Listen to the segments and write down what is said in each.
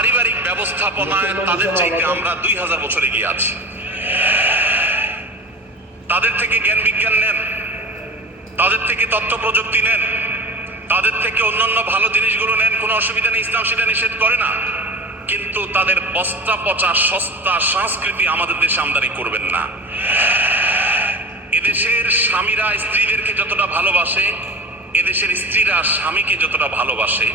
পারিবারিক ব্যবস্থাপনায় তাদের চাইতে আমরা দুই হাজার বছর এগিয়ে আছি। তাদের থেকে জ্ঞান বিজ্ঞান নেন, তাদের থেকে তথ্য প্রযুক্তি নেন, তাদের থেকে অন্যান্য ভালো জিনিসগুলো নেন, কোনো অসুবিধা নেই, ইসলাম সেটা নিষেধ করে না। কিন্তু তাদের বস্তা পচা সস্তা সংস্কৃতি আমাদের দেশে আমদানি করবেন না। এদেশের স্বামীরা স্ত্রীদেরকে যতটা ভালোবাসে, এদেশের স্ত্রীরা স্বামীকে যতটা ভালোবাসে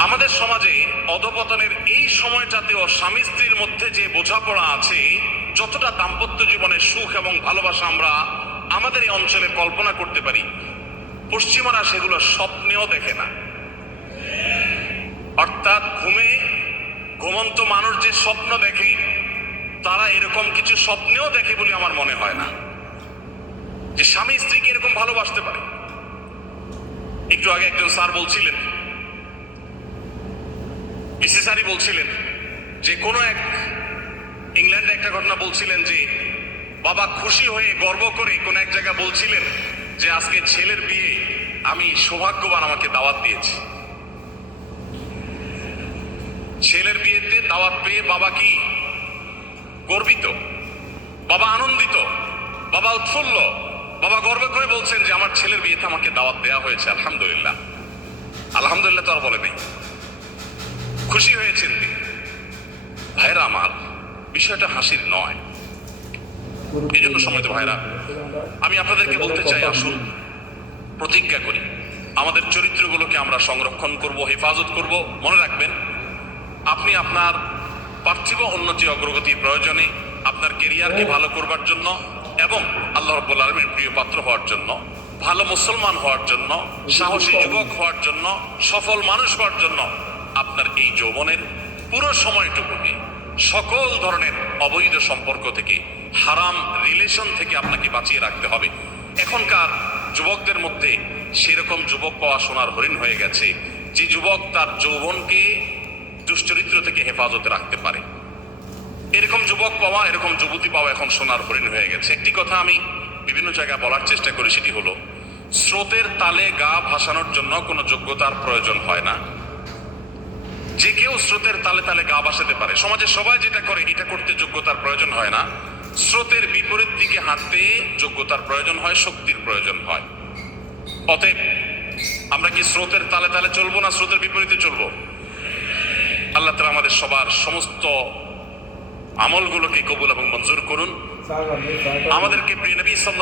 আমাদের সমাজে অধপতনের এই সময়টাতেও স্বামী স্ত্রীর মধ্যে যে বোঝাপড়া আছে, যতটা দাম্পত্য জীবনের সুখ এবং ভালোবাসা আমরা আমাদের এই অঞ্চলে কল্পনা করতে পারি, পশ্চিমারা সেগুলো স্বপ্নেও দেখে না। অর্থাৎ ঘুমে ঘুমন্ত মানুষ যে স্বপ্ন দেখে, তারা এরকম কিছু স্বপ্নেও দেখে বলে আমার মনে হয় না। যে স্বামী স্ত্রীকে এরকম ভালোবাসতে পারে। একটু আগে একজন স্যার বলছিলেন বিসিসারি বলছিলেন যে কোনো এক ইংল্যান্ডে একটা ঘটনা বলছিলেন যে বাবা খুশি হয়ে গর্ব করে কোন এক জায়গায় বলছিলেন যে আজকে ছেলের বিয়ে আমি সৌভাগ্যবান আমাকে দাওয়াত দিয়েছি। ছেলের বিয়েতে দাওয়াত পেয়ে বাবা কি গর্বিত? বাবা আনন্দিত? বাবা উৎফুল্ল? বাবা গর্ব করে বলছেন যে আমার ছেলের বিয়েতে আমাকে দাওয়াত দেওয়া হয়েছে, আলহামদুলিল্লাহ। আলহামদুলিল্লাহ তো আর বলে নেই। খুশি হয়েছেন ভাইরা আমার, বিষয়টা হাসির নয়। এই জন্য সময় ভাইরা। আমি আপনাদেরকে বলতে চাই, আসুন, প্রতিজ্ঞা করি। আমাদের চরিত্রগুলোকে আমরা সংরক্ষণ করব, হেফাজত করব। মনে রাখবেন, আপনি আপনার পার্থিব উন্নতি অগ্রগতির প্রয়োজনে আপনার কেরিয়ারকে ভালো করবার জন্য এবং আল্লাহ রব্বুল আলমীর প্রিয় পাত্র হওয়ার জন্য, ভালো মুসলমান হওয়ার জন্য, সাহসী যুবক হওয়ার জন্য, সফল মানুষ হওয়ার জন্য আপনার এই যৌবনের পুরো সময়টুকুকে সকল ধরনের অবৈধ সম্পর্ক থেকে, হারাম রিলেশন থেকে আপনাকে বাঁচিয়ে রাখতে হবে। এখনকার যুবকদের মধ্যে সেরকম যুবক পাওয়া সোনার হরিণ হয়ে গেছে, যে যুবক তার যৌবনকে দুশ্চরিত্র থেকে হেফাজতে রাখতে পারে। এরকম যুবক পাওয়া, এরকম যুবতী পাওয়া এখন সোনার হরিণ হয়ে গেছে। একটি কথা আমি বিভিন্ন জায়গায় বলার চেষ্টা করি, সেটি হলো, স্রোতের তালে গা ভাসানোর জন্য কোনো যোগ্যতার প্রয়োজন হয় না। যে কেউ স্রোতের তালে তালে গা ভাসাতে পারে। সমাজে সবাই যেটা করে এটা করতে যোগ্যতার প্রয়োজন হয় না। স্রোতের বিপরীত দিকে হাঁটতে যোগ্যতার প্রয়োজন হয় শক্তির প্রয়োজন হয়। অতএব আমরা কি স্রোতের তালে তালে চলবো না স্রোতের বিপরীতে চলবো? আল্লাহ তালা আমাদের সবার সমস্ত আমলগুলোকে কবুল এবং মঞ্জুর করুন। আমাদেরকে প্রিয় নবী